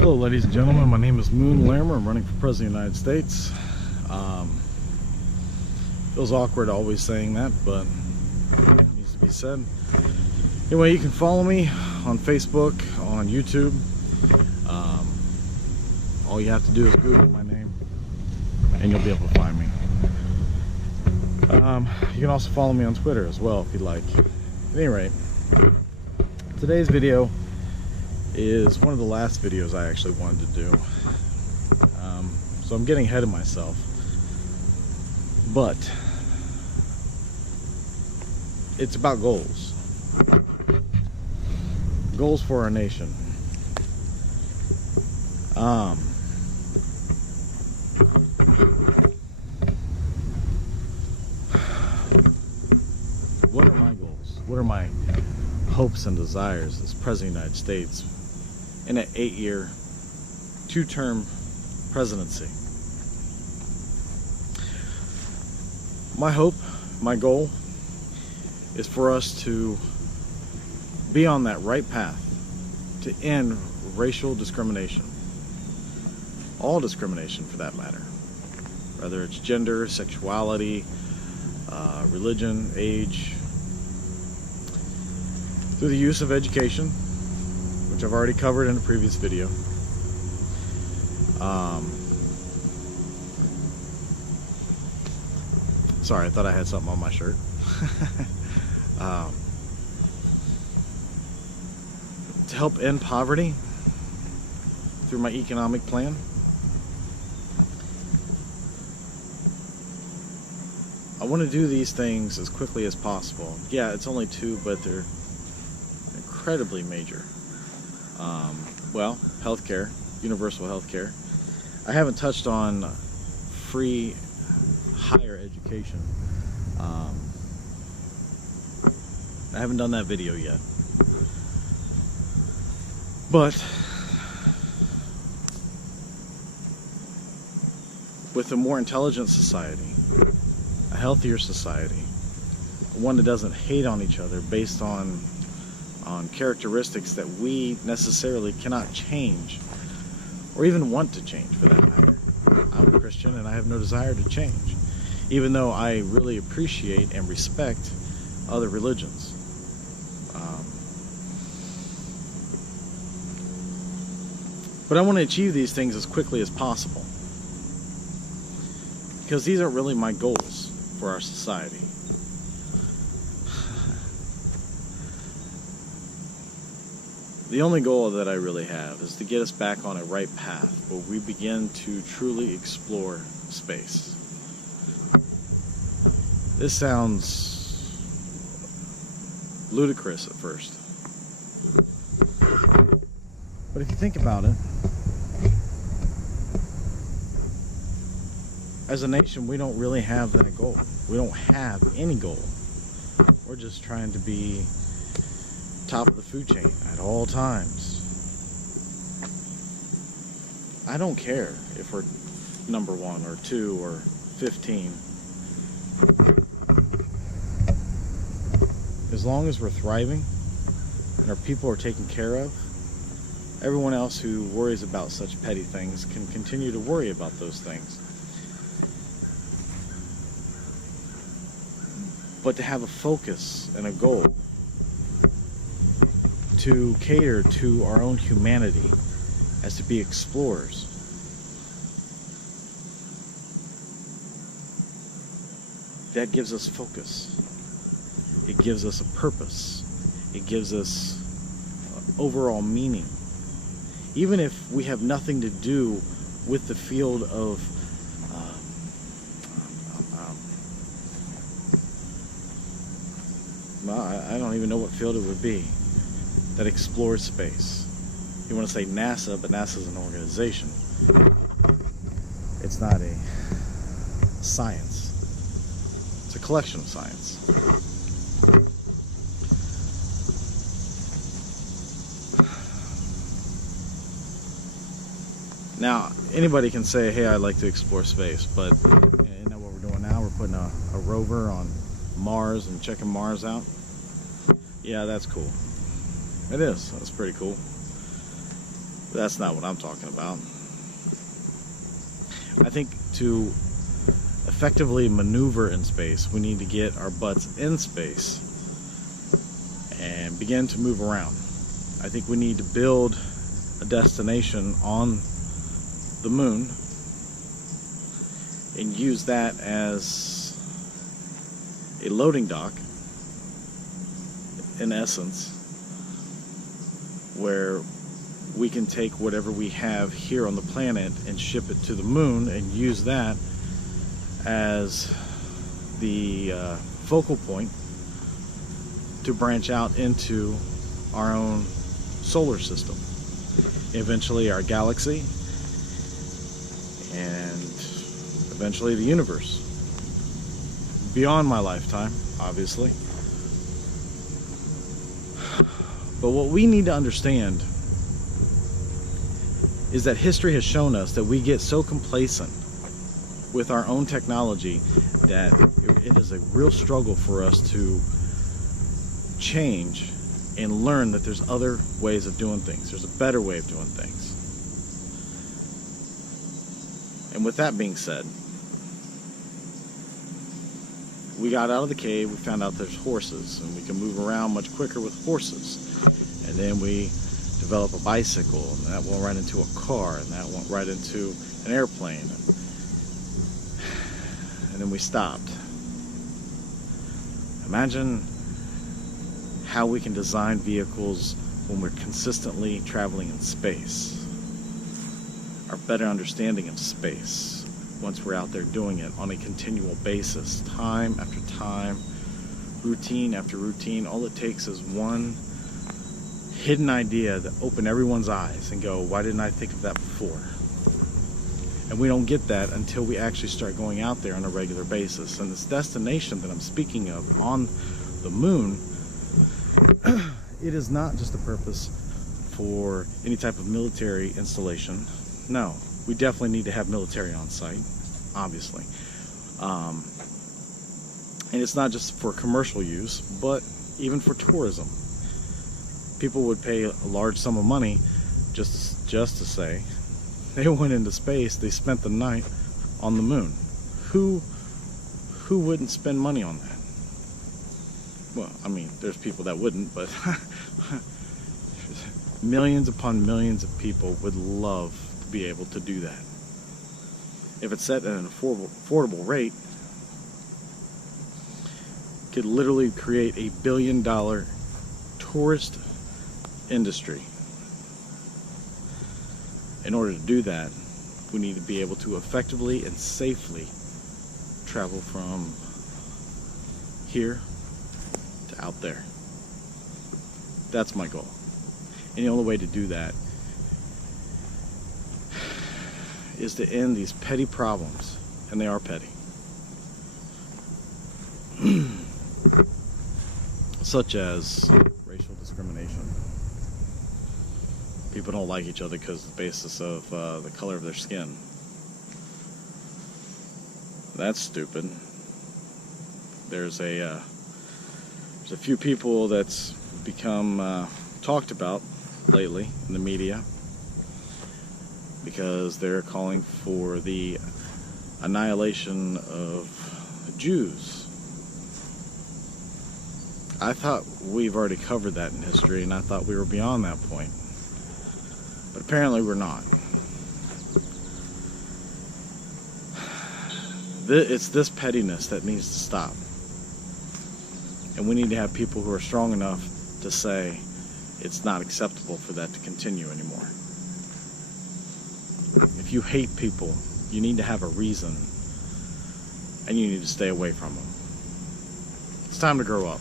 Hello ladies and gentlemen, my name is Mun Larimer. I'm running for President of the United States. Feels awkward always saying that, but it needs to be said. Anyway, you can follow me on Facebook, on YouTube. All you have to do is Google my name and you'll be able to find me. You can also follow me on Twitter as well if you'd like. At any rate, today's video is one of the last videos I actually wanted to do. So I'm getting ahead of myself. But it's about goals. Goals for our nation. What are my goals? What are my hopes and desires as President of the United States in an 8-year, 2-term presidency? My hope, my goal, is for us to be on that right path to end racial discrimination. All discrimination for that matter. Whether it's gender, sexuality, religion, age, through the use of education, which I've already covered in a previous video. Sorry, I thought I had something on my shirt. To help end poverty through my economic plan. I want to do these things as quickly as possible. Yeah, it's only 2, but they're incredibly major. Well, healthcare, universal healthcare. I haven't touched on free higher education. I haven't done that video yet. But with a more intelligent society, a healthier society, one that doesn't hate on each other based on characteristics that we necessarily cannot change or even want to change for that matter. I'm a Christian and I have no desire to change, even though I really appreciate and respect other religions. But I want to achieve these things as quickly as possible, because these aren't really my goals for our society. The only goal that I really have is to get us back on a right path where we begin to truly explore space. This sounds ludicrous at first, but if you think about it, as a nation, we don't really have that goal. We don't have any goal. We're just trying to be top of the food chain at all times. I don't care if we're number 1 or 2 or 15. As long as we're thriving and our people are taken care of, everyone else who worries about such petty things can continue to worry about those things. But to have a focus and a goal to cater to our own humanity as to be explorers. That gives us focus. It gives us a purpose. It gives us overall meaning. Even if we have nothing to do with the field of I don't even know what field it would be that explores space. You want to say NASA, but NASA's an organization. It's not a science. It's a collection of science. Now, anybody can say, hey, I'd like to explore space, but isn't that what we're doing now? We're putting a rover on Mars and checking Mars out. Yeah, that's cool. It is. That's pretty cool. That's not what I'm talking about. I think to effectively maneuver in space, we need to get our butts in space and begin to move around. I think we need to build a destination on the moon and use that as a loading dock, in essence, where we can take whatever we have here on the planet and ship it to the moon and use that as the focal point to branch out into our own solar system, eventually our galaxy, and eventually the universe. Beyond my lifetime, obviously. But what we need to understand is that history has shown us that we get so complacent with our own technology that it is a real struggle for us to change and learn that there's other ways of doing things. There's a better way of doing things. And with that being said, we got out of the cave, we found out there's horses, and we can move around much quicker with horses. And then we develop a bicycle, and that went right into a car, and that went right into an airplane. And then we stopped. Imagine how we can design vehicles when we're consistently traveling in space. Our better understanding of space, once we're out there doing it on a continual basis, time after time, routine after routine. All it takes is one hidden idea that open everyone's eyes and go, why didn't I think of that before? And we don't get that until we actually start going out there on a regular basis. And this destination that I'm speaking of on the moon, it is not just a purpose for any type of military installation. No, we definitely need to have military on site, obviously. And it's not just for commercial use, but even for tourism. People would pay a large sum of money just to say they went into space, they spent the night on the moon. Who wouldn't spend money on that? Well, I mean, there's people that wouldn't, but millions upon millions of people would love to be able to do that. If it's set at an affordable rate, could literally create a $1 billion tourist industry. In order to do that, we need to be able to effectively and safely travel from here to out there. That's my goal. And the only way to do that is to end these petty problems, and they are petty. Such as racial discrimination. People don't like each other because of the basis of the color of their skin. That's stupid. There's a few people that's become talked about lately in the media because they're calling for the annihilation of Jews. I thought we've already covered that in history, and I thought we were beyond that point. But apparently we're not. It's this pettiness that needs to stop. And we need to have people who are strong enough to say it's not acceptable for that to continue anymore. If you hate people, you need to have a reason, and you need to stay away from them. It's time to grow up.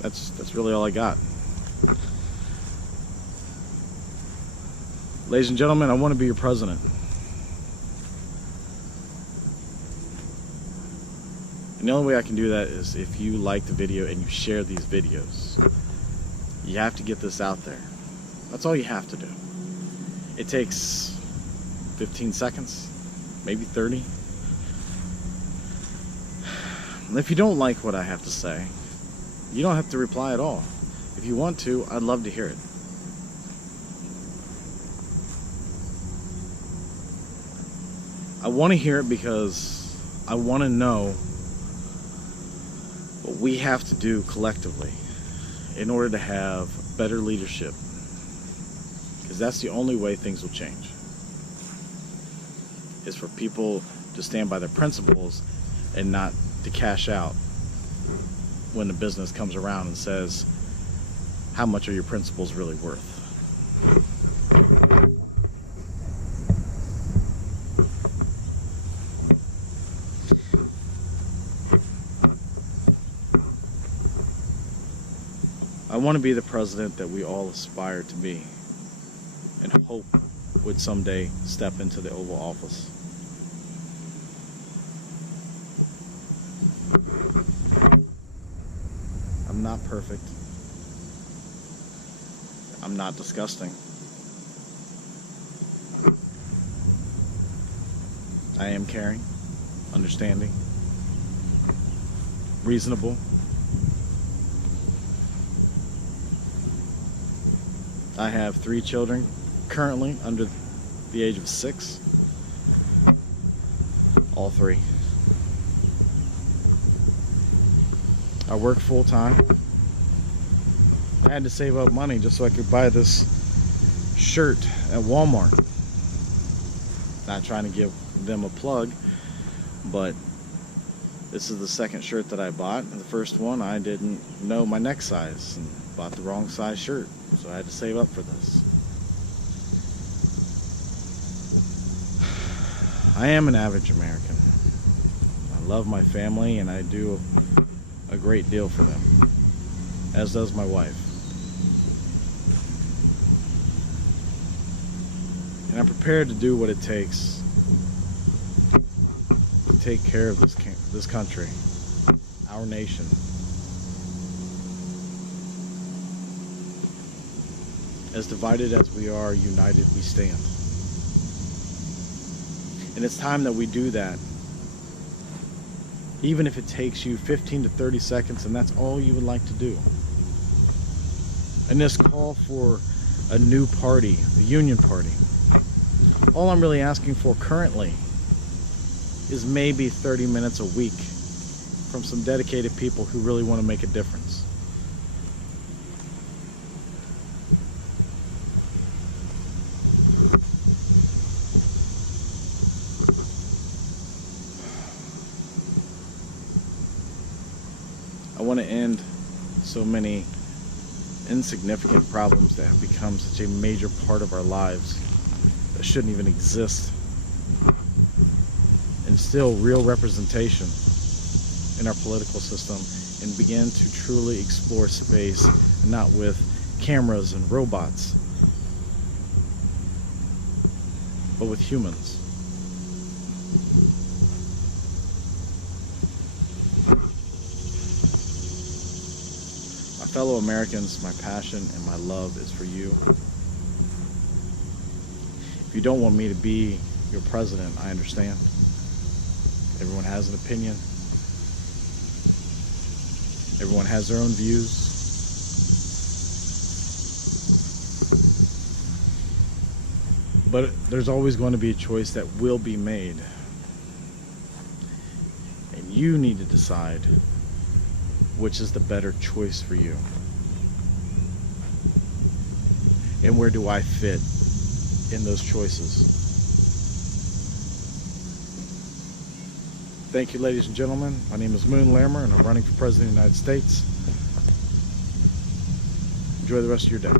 That's really all I got. Ladies and gentlemen, I want to be your president. And the only way I can do that is if you like the video and you share these videos. You have to get this out there. That's all you have to do. It takes 15 seconds, maybe 30. And if you don't like what I have to say, You don't have to reply at all. If you want to, I'd love to hear it. I want to hear it because I want to know what we have to do collectively in order to have better leadership. Because that's the only way things will change. Is for people to stand by their principles and not to cash out when the business comes around and says, how much are your principles really worth? I want to be the president that we all aspire to be and hope would someday step into the Oval Office. I'm not perfect. I'm not disgusting. I am caring, understanding, reasonable. I have 3 children currently under the age of 6. All 3. I work full time. I had to save up money just so I could buy this shirt at Walmart. Not trying to give them a plug, but this is the second shirt that I bought. The first one, I didn't know my neck size and bought the wrong size shirt, so I had to save up for this. I am an average American. I love my family and I do a great deal for them, as does my wife. And I'm prepared to do what it takes to take care of this country, our nation. As divided as we are, united we stand. And it's time that we do that. Even if it takes you 15 to 30 seconds and that's all you would like to do. And this call for a new party, the Union Party. All I'm really asking for currently is maybe 30 minutes a week from some dedicated people who really want to make a difference. I want to end so many insignificant problems that have become such a major part of our lives that shouldn't even exist. Instill real representation in our political system and begin to truly explore space, and not with cameras and robots, but with humans. Fellow Americans, my passion and my love is for you. If you don't want me to be your president, I understand. Everyone has an opinion. Everyone has their own views. But there's always going to be a choice that will be made. And you need to decide which is the better choice for you. And where do I fit in those choices? Thank you, ladies and gentlemen. My name is Mun Larimer, and I'm running for President of the United States. Enjoy the rest of your day.